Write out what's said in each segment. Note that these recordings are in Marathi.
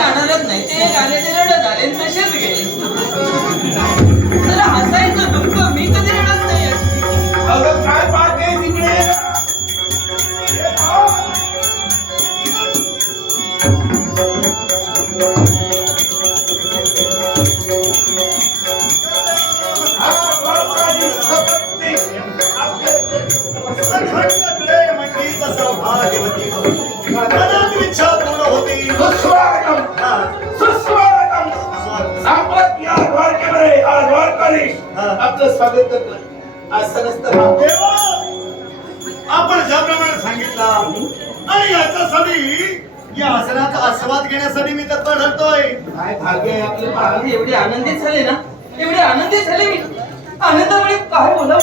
जाणारच नाही. ते एक आले ते रडत आले आणि तसेच गेले. आपलं स्वागत करतो आज समस्त भाव देवा आपण ज्याप्रमाणे सांगितलं आणि याच्यासाठी या आसनाचा आस्वाद घेण्यासाठी मी तत्पर ठरतोय. काय भाग्य आहे आपले. महाराज एवढे आनंदित झाले ना? एवढे आनंदित झाले मी. आनंदामुळे काय बोलावं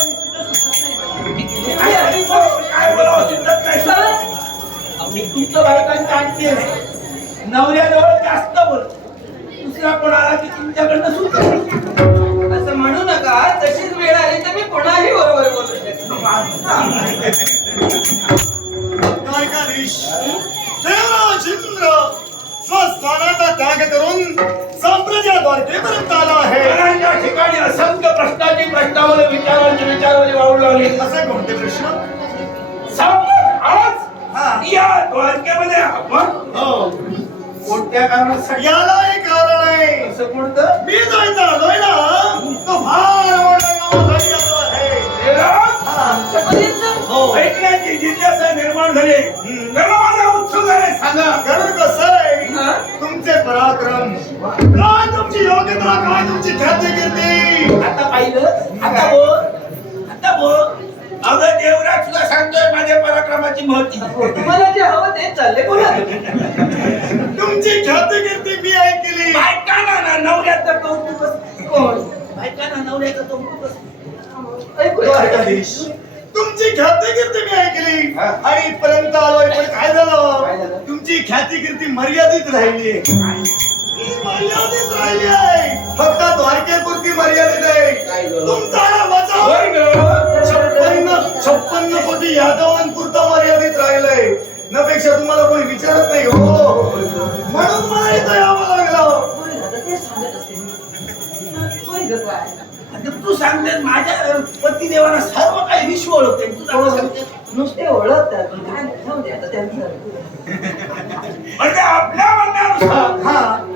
हे सुद्धा सुचत त्याग करून संप्रजा द्वारकेपर्यंत आला आहे. घराच्या ठिकाणी असंख्य प्रश्नाची प्रश्नावली विचारांची विचारावली वाढू लागली. असे कोणते प्रश्न. सम्राट. आज या द्वारकेमध्ये आपण हो. कोणत्या कारणासाठी? याला एक कारण आहे. असं कोणतं? मी जो इथं आलोय ना तो फार मोठा आलो आहे. हा. आमच्यापर्यंत हो. ऐकण्याची जिज्ञासा निर्माण झाले. ख्याती कीर्ती. आता पाहिलं? आता बोल आता बोल अगं देवराज तुला सांगतोय माझ्या पराक्रमाची महती. तुम्हाला जे हवं ते चालले बोला. तुमची ख्याती कीर्ती मी ऐकली. बायकांना ना नवऱ्याचं कौतुक कोण? बायकांना नवऱ्याचं कौतुक. द्वारकाधीश तुमची ख्याती कीर्ती मी ऐकली. आणि इथपर्यंत आलोय पण काय झालं? झालं? तुमची ख्याती कीर्ती मर्यादित राहिली. मर्यादित राहिली आहे. फक्त द्वारकेपुरती मर्यादित आहे. काय गं? तुमचा. छप्पन्न छप्पन्न कोटी यादवांपुरता मर्यादित राहिलंय. नपेक्षा तुम्हाला कोणी विचारत नाही हो. म्हणून मला इथं यावं लागलं. तू सांगते माझ्या पतिदेवाला सर्व काही विश्व ओळखते. तू चांगलं सांगते नुसते ओळखतात. काय जाऊ दे आता त्यांचं. म्हणजे आपल्या म्हणण्यानुसार हा.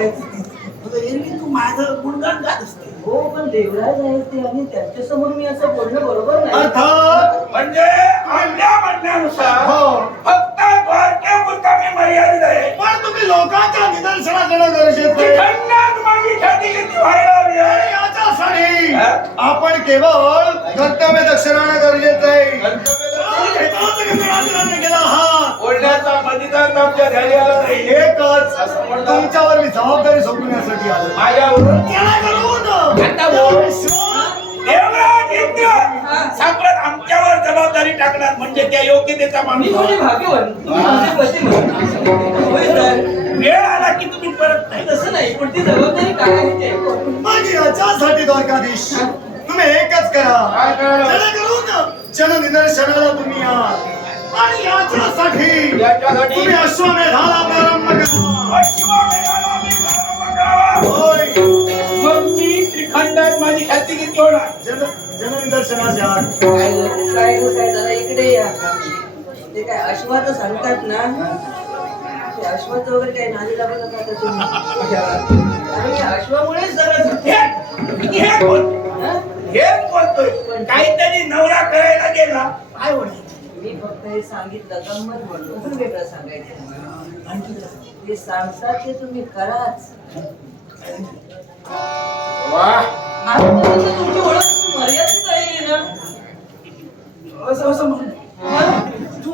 बोलायचं तू. माझं गुणगान गात असते. हो पण देवराज आहेत ते आणि त्यांच्यासमोर मी असं बोलणं बरोबर नाही. अर्थात म्हणजे आपल्या म्हणण्यानुसार हो. फक्त द्वारकेपुरता मी मर्यादित आहे. पण तुम्ही लोकांच्या गरजेचं आहे? आहे याच्यासाठी हा? आपण केवळ कर्तव्य दक्ष राहणं गरजेचं आहे आमच्या ध्यानी आला नाही एकच. तुमच्यावर मी जबाबदारी सोपवण्यासाठी आलो माझ्यावरून त्याला करून आता बोल. विश्वास देवराज इंद्र सम्राट आमच्यावर जबाबदारी टाकणार म्हणजे त्या योग्यतेचा माणूस. भाग्यवान. वेळ आला की तुम्ही परत नाही. तसं नाही पण ती जबाबदारी काय आहे माझी याच्यासाठी द्वारकाधीश तुम्ही एकच करा. जन निदर्शनाला तुम्ही या. आणि याच्यासाठी तुम्ही अश्वमेधाला प्रारंभ करा. अश्वमेधाला मी मग त्रिखंडात माझी ख्याती किती होणार जन काय जरा इकडे या. ते काय अश्वाचं सांगतात ना? ते अश्वाचं वगैरे काही नादी लागू नका आता तुम्ही? आणि या अश्वामुळेच जरा हे हे बोल हा? हे बोलतोय काहीतरी नवरा करायला गेला. काय होणार मी फक्त हे सांगितलं गंमत म्हणलो पण वेगळं सांगायचं ते सांगतात ते तुम्ही कराच तुमची ओळख अशी मर्यादित राहिली ना असं असं हा? तू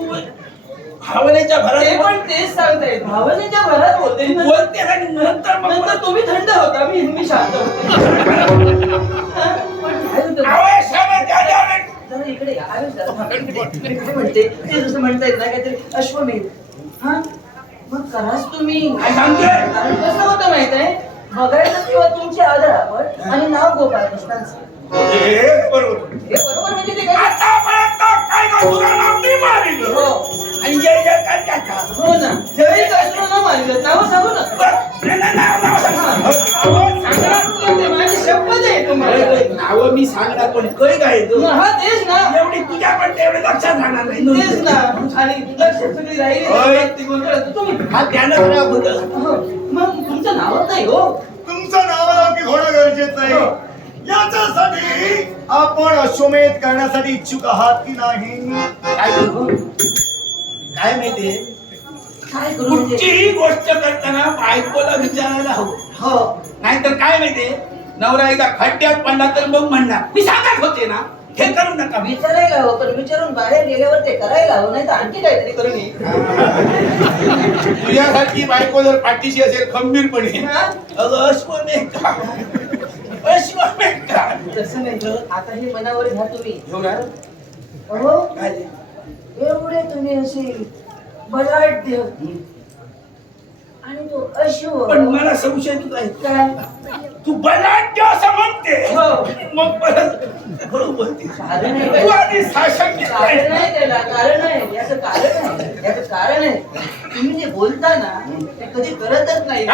भावनेच्या ते भरात पण तेच सांगतायत भावनेच्या भरात होते ना. बोलते आणि नंतर मग नंतर तुम्ही थंड होता मी मी शांत होते हा? पण काय होतं? आवाज शाबात आल्यावर जरा इकडे या. अरे जरा, मी काय म्हणते. ते जसं म्हणतायत ना काहीतरी अश्वमेध. हा? मग कराच तुम्ही. काय सांगते कारण कसं होतं माहीत आहे बघायचं किंवा तुमची आदर आपण आणि नाव गोपाळकृष्णांचं हे बरोबर. हे बरोबर म्हणजे ते काय? आतापर्यंत काय का तुला नाव नाही मारिलं. हो. आणि जय जय काय त्याचा हो ना. जरी कसलं न मानलं नाव सांगू ना नाही, नाही, नाव- नाव सांग. अहो, सांगणार ते माझी शपथ आहे तुम्हाला. नाव मी सांगणार पण कै काय तू. मग हा तेच एवढी तुझ्या पण तेवढे लक्षात राहणार नाही. तेच ना. आणि लक्ष सगळी होय. राहिली तुम्ही हा राहा बदल हो, मग तुमचं नावच नाही हो. तुमचं नावलौकिक होणं गरजेचं आहे. हो. याच्यासाठी आपण अश्वमेध करण्यासाठी इच्छुक आहात की नाही? काय करू? काय माहितीये? काय करू म्हणजे कुठचीही गोष्ट करताना बायकोला विचारायला हवं. हो. नाहीतर काय माहितीये? नवरा एकदा खड्ड्यात पडला तर मग म्हणणार मी सांगत होते ना हे करू नका मी विचारायला हवं पण विचारून बाहेर गेल्यावर ते करायला हवं नाही तर आणखी काहीतरी करून ये. तुझ्यासारखी बायको जर पाठीशी असेल खंबीरपणे हा? अगं अश्वमेध का तसं नाही गं. आता हे मनावर घ्या तुम्ही घेऊन आला? अहो काय ते? एवढे तुम्ही असे बलाढ्य आणि तो अश्व पण मला संशय तुझा आहे काय? तू बलाढ्य असं म्हणते. हो. मग परत कारण आहे तू. आधी साशंक कारण आहे. त्याला कारण आहे. याचं कारण आहे. याचं कारण आहे. तुम्ही जे बोलता ना ते कधी करतच नाही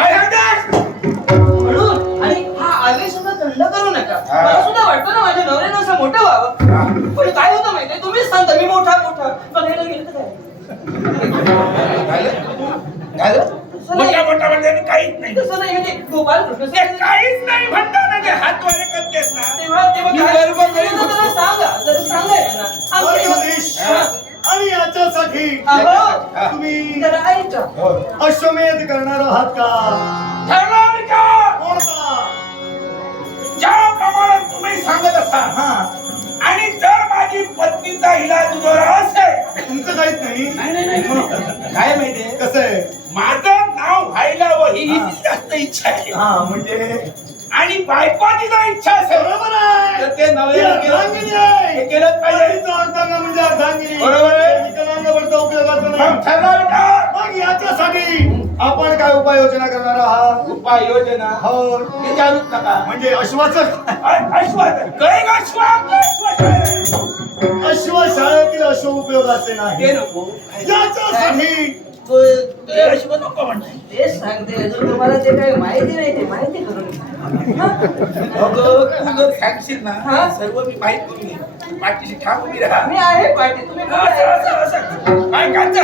म्हणजे काहीच नाही. तसं नाही म्हणजे गोपाल कृष्ण ते काहीच नाही म्हणता ना ते हातवाले करतेस ना. तेव्हा तेव्हा मी सांगा जरा सांगायचं ना आमच्या- द्वारकाधीश हा. आणि याच्यासाठी अहो, तुम्ही जरा ऐका. अश्वमेध करणार आहात का? ठरणार का? कोणता ज्या प्रमाणात तुम्ही सांगत असाल हा. आणि जर माझी पत्नीचा इलाज दुरावा असेल तुमचं काहीच नाही. नाही नाही नाही काय माहितीये कसं आहे? माझं ही. जास्त इच्छा आहे. हा म्हणजे आणि बायकोची जर इच्छा असेल बरोबर आहे. तर ते केलं- अर्धांगिनी आहे. हे केलंच पाहिजे. पतीचं अर्धांग म्हणजे अर्धांगिनी. बरोबर आहे. विकलांगावरचा उपयोगाचं मग नाही ठरणार का? मग याच्यासाठी आपण काय उपाययोजना करणार आहात? उपाय योजना हो. विचारूच नका. म्हणजे अश्वाचं. अश्वात कळेल अश्व आपलं अश्व? अश्व शाळेतील अश्व उपयोगाचे नाही. ते नको. याच्यासाठी ते अश्व नको म्हणताय तेच सांगते अजून तुम्हाला ते काही माहिती नाही ते माहिती करून. अगं तू जर सांगशील ना हा? सर्व मी माहीत करून घेईन पाठीशी ठाम उभी राहा मी आहे पाठी तुम्ही असं? असं, असं. काय कांचं?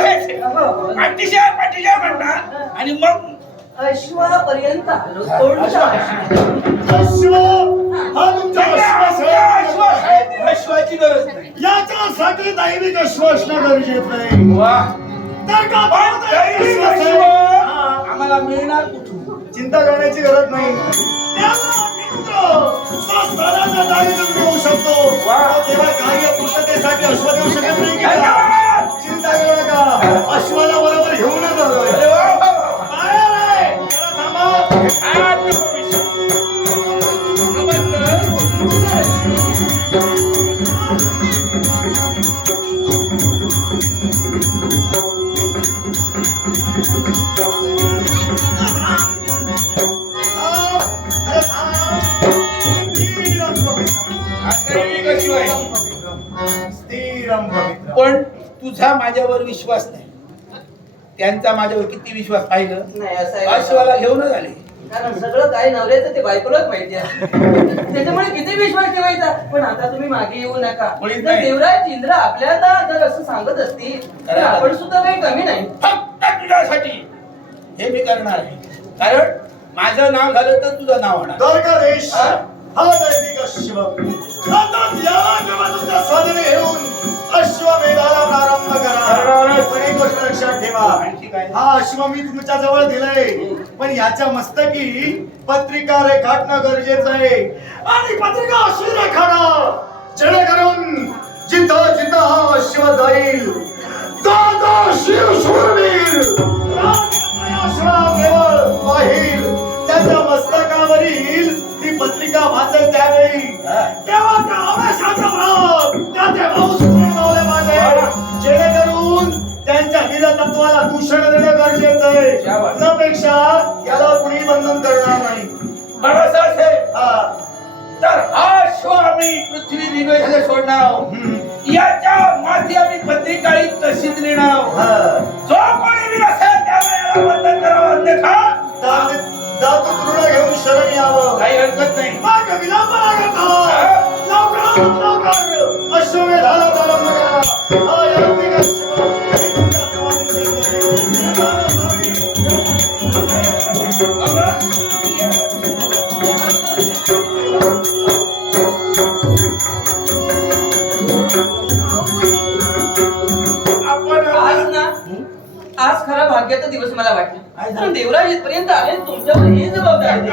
हो. पाठीशी आहे, पाठीशी आहे म्हणणार आणि मग अश्वापर्यंत आलो कोणता अश्व? हा तुमचा अश्व अश्व अश्वाची गरज नाही याच्यासाठी दैविक अश्व असणं गरजेचं आहे वा हा. आम्हाला मिळणार कुठून चिंता करण्याची गरज नाही शकतो वा. तेव्हा कार्य पूर्णतेसाठी अश्व देऊ शकत नाही. चिंता करू नका अश्वाला पण तुझा माझ्यावर विश्वास नाही. त्यांचा माझ्यावर किती विश्वास पाहिलं नाही असं आहे. अश्वाला घेऊनच आले. कारण सगळं काय नवऱ्याचं ते बायकोलाच माहिती आहे. त्याच्यामुळे किती विश्वास ठेवायचा? पण आता तुम्ही मागे येऊ नका. जर. देवराज इंद्र आपल्याला जर असं सांगत असतील तर. आपण सुद्धा काही कमी नाही. फक्त तुझ्यासाठी. हे मी करणार आहे. कारण माझं नाव झालं तर तुझं नाव होणार. हा? अश्व आता या किंवा तुमच्या स्वाधीने घेऊन अश्वमेधाला प्रारंभ करा. पण एक गोष्ट लक्षात ठेवा? हा अश्व मी तुमच्या जवळ दिलाय. पण याच्या मस्तकी पत्रिका रेखाटणं गरजेचं आहे. आणि पत्रिका अशी रेखाटा जेणेकरून जिथं जिथं हा अश्व जाईल तो शिव शूरवीर केवळ पाहिल. त्याच्या मस्तकावरील ती पत्रिका वाचेल त्यावेळी. तेव्हा वेगवेगळे सोडणार आहोत याच्या माती आम्ही पत्रिकाळी लिहिणार आहोत दिवस मला वाटलं. कारण देवराज इथपर्यंत आले तुमच्यावर ही जबाबदारी